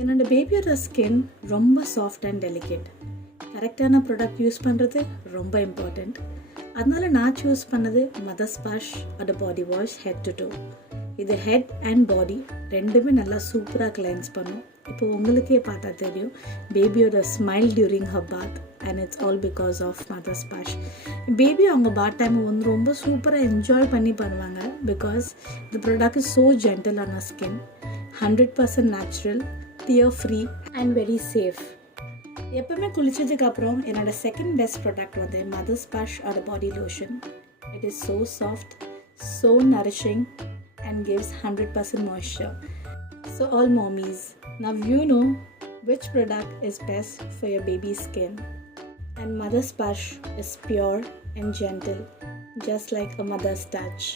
என்னோட பேபியோட ஸ்கின் ரொம்ப சாஃப்ட் அண்ட் டெலிகேட். கரெக்டான ப்ராடக்ட் யூஸ் பண்ணுறது ரொம்ப இம்பார்ட்டண்ட். அதனால நான் சூஸ் பண்ணது Mother Sparsh at body wash head to toe. இது ஹெட் அண்ட் பாடி ரெண்டுமே நல்லா சூப்பராக கிளென்ஸ் பண்ணும். இப்போ உங்களுக்கே பார்த்தா தெரியும் பேபியோட smile during her bath and it's all because of Mother Sparsh. Baby அவங்க பாத் டைம் வந்து ரொம்ப சூப்பராக என்ஜாய் பண்ணி பண்ணுவாங்க because the product is so gentle on our skin, 100% natural, tear free and very safe. எப்பவுமே குளிச்சதுக்கு அப்புறம் என்னோட செகண்ட் பெஸ்ட் ப்ராடக்ட் வந்து Mother Sparsh or body lotion. It is so soft, so nourishing and gives 100% moisture. So all mommies, now you know which product is best for your baby's skin. And mother splash is pure and gentle, just like a mother's touch.